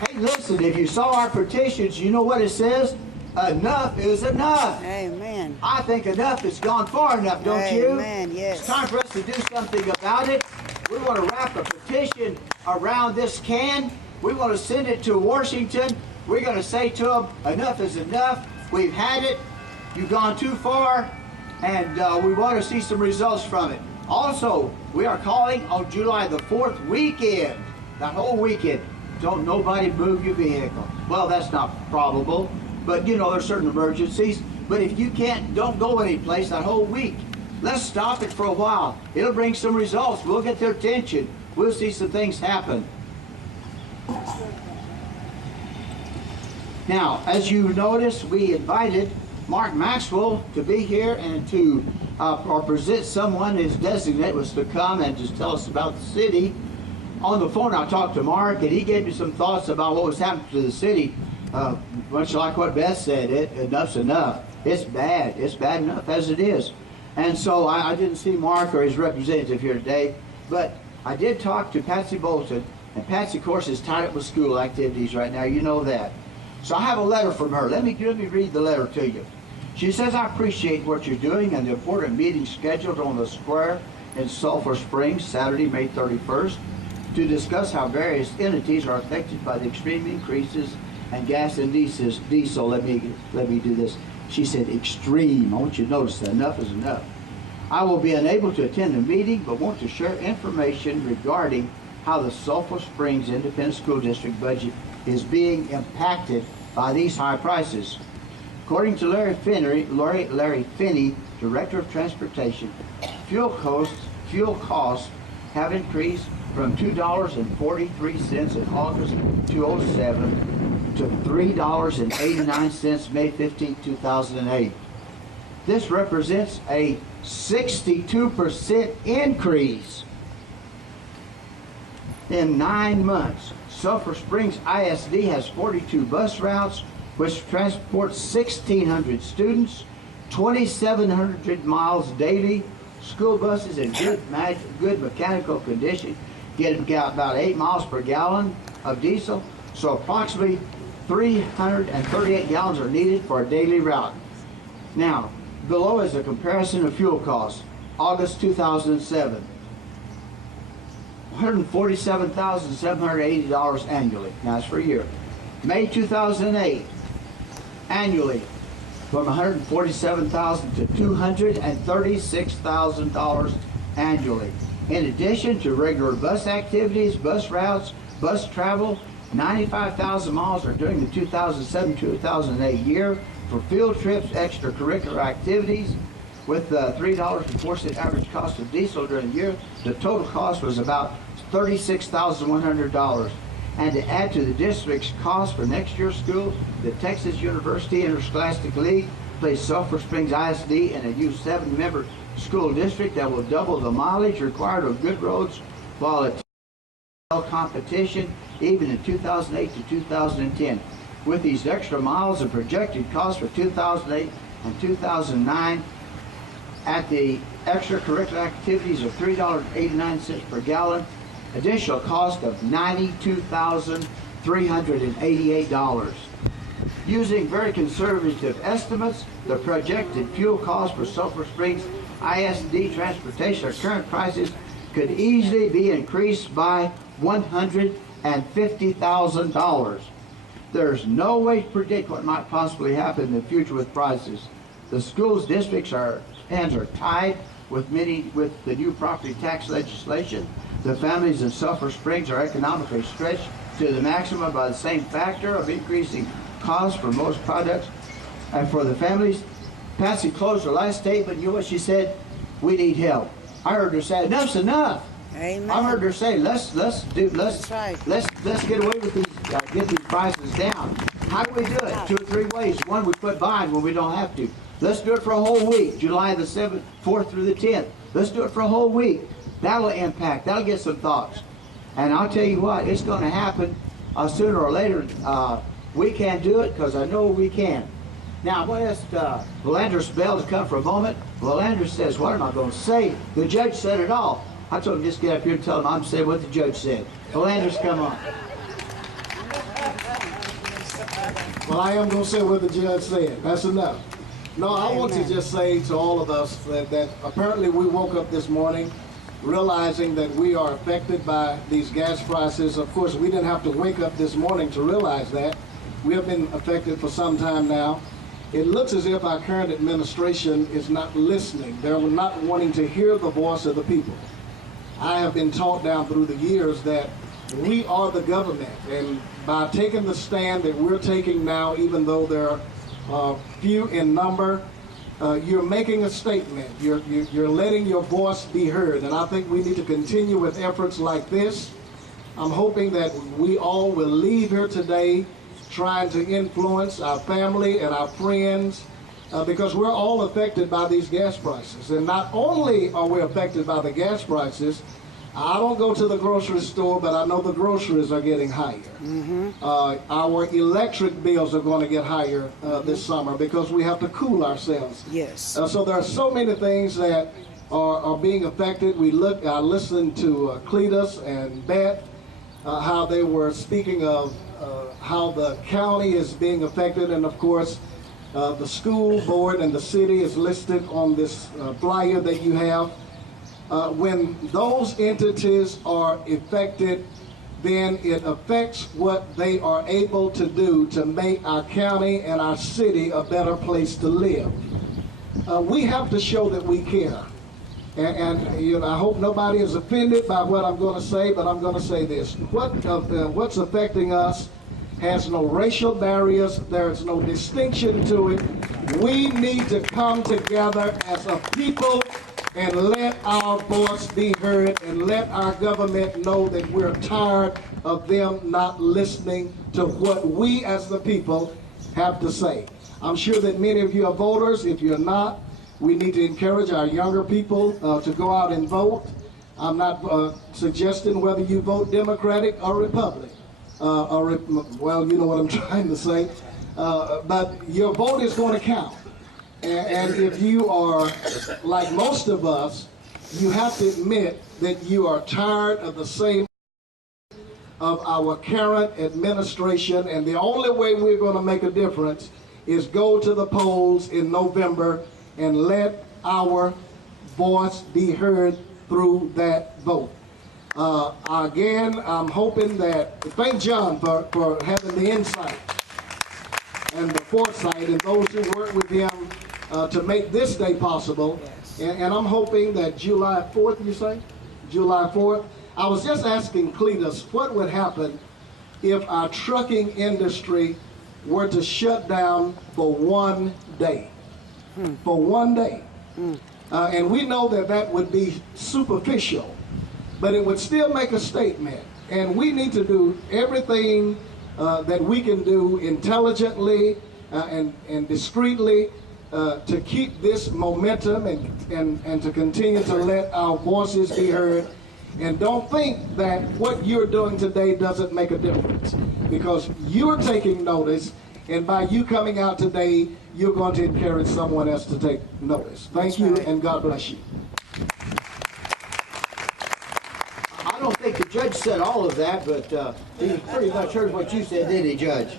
Hey, listen, if you saw our petitions, you know what it says? Enough is enough. Amen. I think enough has gone far enough, don't you? Amen, yes. It's time for us to do something about it. We want to wrap a petition around this can. We want to send it to Washington. We're going to say to them, enough is enough. We've had it. You've gone too far. And we want to see some results from it. Also, we are calling on July the 4th weekend. That whole weekend. Don't nobody move your vehicle. Well, that's not probable. But, you know, there's certain emergencies. But if you can't, don't go anyplace that whole week. Let's stop it for a while. It'll bring some results. We'll get their attention. We'll see some things happen. Now, as you notice, we invited Mark Maxwell to be here and to or present someone whose designate was to come and just tell us about the city. On the phone, I talked to Mark, and he gave me some thoughts about what was happening to the city. Much like what Beth said, enough's enough. It's bad. It's bad enough as it is. And so I didn't see Mark or his representative here today, but I did talk to Patsy Bolton, and Patsy, of course, is tied up with school activities right now. You know that. So I have a letter from her. Let me read the letter to you. She says, I appreciate what you're doing and the important meeting scheduled on the square in Sulphur Springs, Saturday, May 31st, to discuss how various entities are affected by the extreme increases in gas and diesel. Let me do this. She said extreme. I want you to notice that enough is enough. I will be unable to attend the meeting, but want to share information regarding how the Sulphur Springs Independent School District budget is being impacted by these high prices. According to Larry Finney, Director of Transportation, fuel costs have increased from $2.43 in August 2007 to $3.89 May 15, 2008. This represents a 62% increase in 9 months. Sulphur Springs ISD has 42 bus routes, which transport 1,600 students, 2,700 miles daily. School buses in good mechanical condition get about 8 miles per gallon of diesel, so approximately 338 gallons are needed for a daily route. Now, below is a comparison of fuel costs. August 2007, $147,780 annually. Now, that's for a year. May 2008, annually, from $147,000 to $236,000 annually. In addition to regular bus activities, bus routes, bus travel, 95,000 miles are during the 2007-2008 year for field trips, extracurricular activities. With the $3.04 average cost of diesel during the year, the total cost was about $36,100. And to add to the district's cost for next year's school, the Texas University Interscholastic League placed Sulphur Springs ISD in a U7 member school district that will double the mileage required of good roads while it competition even in 2008 to 2010. With these extra miles, the projected cost for 2008 and 2009 at the extracurricular activities of $3.89 per gallon, additional cost of $92,388. Using very conservative estimates, the projected fuel cost for Sulphur Springs ISD transportation at current prices could easily be increased by $150,000. There's no way to predict what might possibly happen in the future with prices. The schools districts' hands are tied with the new property tax legislation. The families in Sulphur Springs are economically stretched to the maximum by the same factor of increasing costs for most products. And for the families, Patsy closed her last statement. You know what she said? We need help. I heard her say, enough's enough. Amen. I heard her say, let's get away with these, get these prices down. How do we do it? 2 or 3 ways. One, we put bond when we don't have to. Let's do it for a whole week, July the 7th, 4th through the 10th. Let's do it for a whole week. That'll impact. That'll get some thoughts. And I'll tell you what, it's going to happen sooner or later. We can do it because I know we can. Now, I want to ask Valanderous Bell to come for a moment. Valanderous says, what am I going to say? The judge said it all. I told him just get up here and tell him I'm saying what the judge said. Valanderous, come on. Well, I am going to say what the judge said. That's enough. No, I want to just say to all of us that apparently we woke up this morning realizing that we are affected by these gas prices. Of course, we didn't have to wake up this morning to realize that. We have been affected for some time now. It looks as if our current administration is not listening. They're not wanting to hear the voice of the people. I have been taught down through the years that we are the government, and by taking the stand that we're taking now, even though there are few in number, you're making a statement. You're letting your voice be heard, and I think we need to continue with efforts like this. I'm hoping that we all will leave here today trying to influence our family and our friends, because we're all affected by these gas prices. And not only are we affected by the gas prices, I don't go to the grocery store, but I know the groceries are getting higher. Our electric bills are going to get higher this summer because we have to cool ourselves. Yes. So there are so many things that are being affected. I listened to Cletus and Beth, how they were speaking of how the county is being affected, and of course the school board and the city is listed on this flyer that you have. When those entities are affected, then it affects what they are able to do to make our county and our city a better place to live. We have to show that we care. And you know, I hope nobody is offended by what I'm going to say, but I'm going to say this. What's affecting us has no racial barriers. There's no distinction to it. We need to come together as a people and let our voice be heard, and let our government know that we're tired of them not listening to what we as the people have to say. I'm sure that many of you are voters. If you're not, we need to encourage our younger people to go out and vote. I'm not suggesting whether you vote Democratic or Republican. Well, you know what I'm trying to say. But your vote is going to count. And if you are like most of us, you have to admit that you are tired of the same of our current administration, and the only way we're going to make a difference is go to the polls in November and let our voice be heard through that vote. Again, I'm hoping that, thank John for having the insight and the foresight, and those who work with him to make this day possible. Yes. And I'm hoping that July 4th, you say? July 4th. I was just asking Cletus, what would happen if our trucking industry were to shut down for one day? For one day. And we know that that would be superficial, but it would still make a statement. And we need to do everything that we can do intelligently and discreetly to keep this momentum and to continue to let our voices be heard. And don't think that what you're doing today doesn't make a difference, because you're taking notice, and by you coming out today, you're going to encourage someone else to take notice. Thank you, and God bless you. I don't think the judge said all of that, but he pretty much heard what you said, did he, Judge?